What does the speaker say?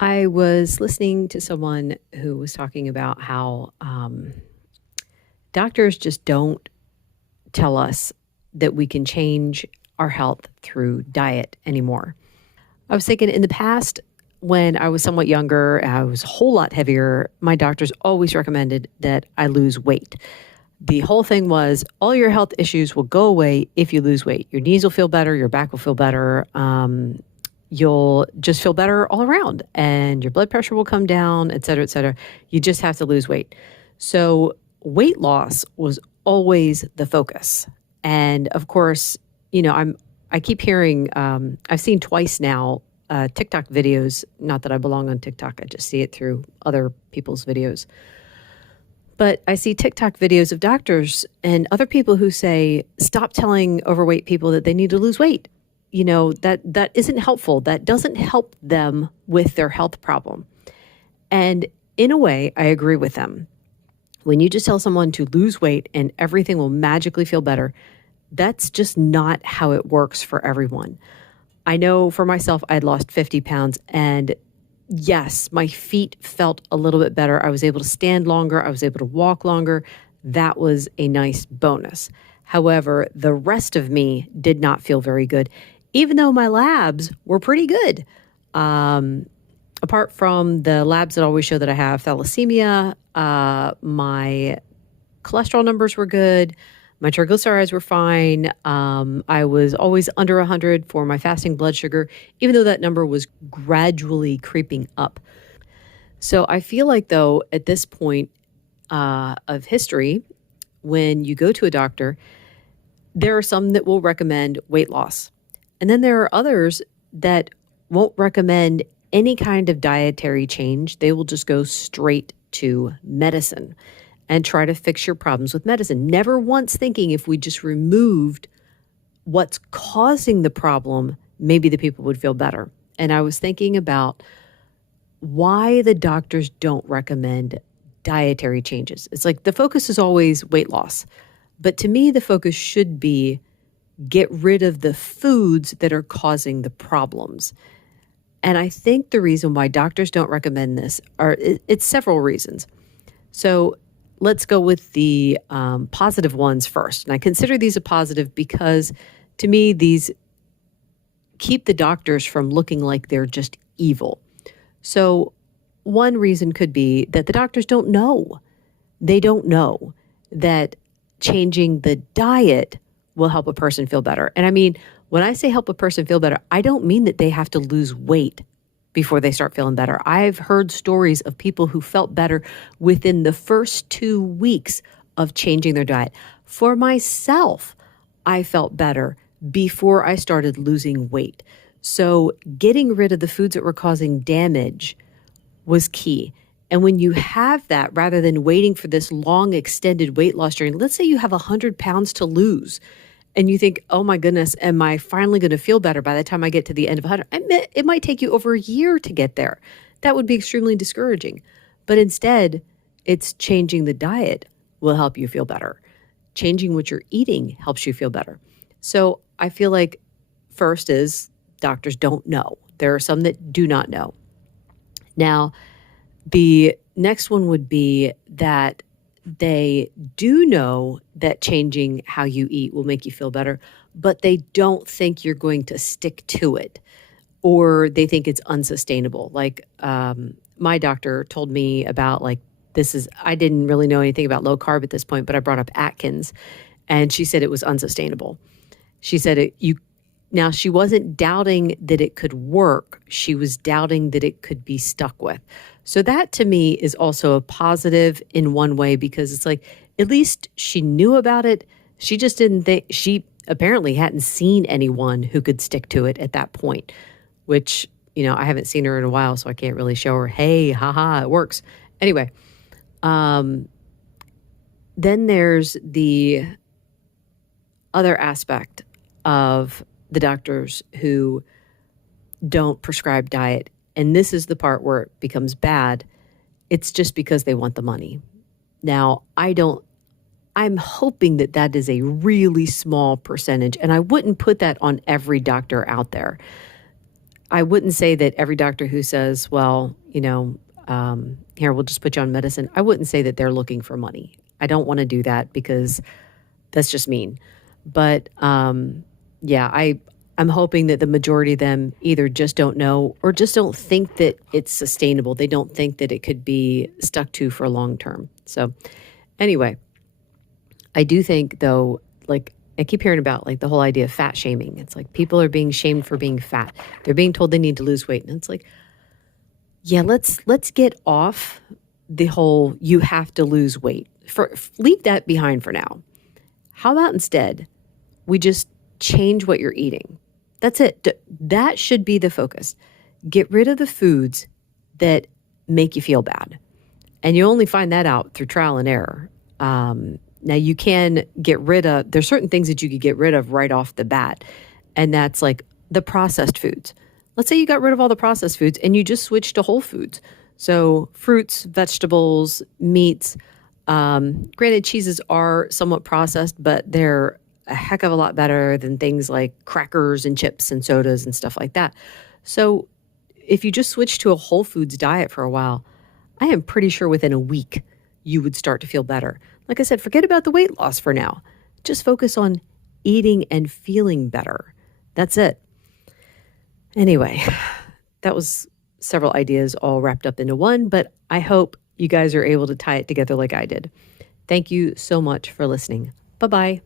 I was listening to someone who was talking about how doctors just don't tell us that we can change our health through diet anymore. I was thinking in the past, when I was somewhat younger, I was a whole lot heavier. My doctors always recommended that I lose weight. The whole thing was all your health issues will go away if you lose weight. Your knees will feel better, your back will feel better. You'll just feel better all around and your blood pressure will come down, et cetera, et cetera. You just have to lose weight. So weight loss was always the focus. And of course, I keep hearing, I've seen twice now TikTok videos, not that I belong on TikTok, I just see it through other people's videos. But I see TikTok videos of doctors and other people who say, stop telling overweight people that they need to lose weight. That isn't helpful. That doesn't help them with their health problem. And in a way, I agree with them. When you just tell someone to lose weight and everything will magically feel better, that's just not how it works for everyone. I know for myself, I'd lost 50 pounds and yes, my feet felt a little bit better. I was able to stand longer. I was able to walk longer. That was a nice bonus. However, the rest of me did not feel very good, even though my labs were pretty good. Apart from the labs that always show that I have thalassemia, my cholesterol numbers were good. My triglycerides were fine. I was always under 100 for my fasting blood sugar, even though that number was gradually creeping up. So I feel like, though, at this point of history, when you go to a doctor, there are some that will recommend weight loss. And then there are others that won't recommend any kind of dietary change. They will just go straight to medicine and try to fix your problems with medicine. Never once thinking if we just removed what's causing the problem, maybe the people would feel better. And I was thinking about why the doctors don't recommend dietary changes. It's like the focus is always weight loss. But to me, the focus should be get rid of the foods that are causing the problems. And I think the reason why doctors don't recommend this it's several reasons. So let's go with the positive ones first. And I consider these a positive because to me, these keep the doctors from looking like they're just evil. So one reason could be that the doctors don't know. They don't know that changing the diet will help a person feel better. And I mean, when I say help a person feel better, I don't mean that they have to lose weight before they start feeling better. I've heard stories of people who felt better within the first 2 weeks of changing their diet. For myself, I felt better before I started losing weight. So getting rid of the foods that were causing damage was key. And when you have that, rather than waiting for this long extended weight loss journey, let's say you have 100 pounds to lose and you think, oh my goodness, am I finally going to feel better by the time I get to the end of 100? It might take you over a year to get there. That would be extremely discouraging. But instead, it's changing the diet will help you feel better. Changing what you're eating helps you feel better. So I feel like first is doctors don't know. There are some that do not know. Now, the next one would be that they do know that changing how you eat will make you feel better, but they don't think you're going to stick to it, or they think it's unsustainable. Like my doctor told me about I didn't really know anything about low carb at this point, but I brought up Atkins and she said it was unsustainable. She said now she wasn't doubting that it could work. She was doubting that it could be stuck with. So that to me is also a positive in one way, because it's like, at least she knew about it. She just didn't think, she apparently hadn't seen anyone who could stick to it at that point, which, I haven't seen her in a while, so I can't really show her, hey, haha, it works. Anyway, then there's the other aspect of the doctors who don't prescribe diet. And this is the part where it becomes bad. It's just because they want the money. Now, I'm hoping that is a really small percentage, and I wouldn't put that on every doctor out there. I wouldn't say that every doctor who says, well, here, we'll just put you on medicine. I wouldn't say that they're looking for money. I don't want to do that because that's just mean. But yeah, I'm hoping that the majority of them either just don't know or just don't think that it's sustainable. They don't think that it could be stuck to for long term. So anyway, I do think though, like I keep hearing about like the whole idea of fat shaming. It's like people are being shamed for being fat. They're being told they need to lose weight. And it's like, yeah, let's get off the whole you have to lose weight. Leave that behind for now. How about instead we just change what you're eating? That's it. That should be the focus. Get rid of the foods that make you feel bad. And you only find that out through trial and error. Now you can get rid of, there's certain things that you could get rid of right off the bat. And that's like the processed foods. Let's say you got rid of all the processed foods and you just switched to whole foods. So fruits, vegetables, meats. Granted, cheeses are somewhat processed, but they're a heck of a lot better than things like crackers and chips and sodas and stuff like that. So if you just switch to a whole foods diet for a while, I am pretty sure within a week you would start to feel better. Like I said, forget about the weight loss for now. Just focus on eating and feeling better. That's it. Anyway, that was several ideas all wrapped up into one, but I hope you guys are able to tie it together like I did. Thank you so much for listening. Bye-bye.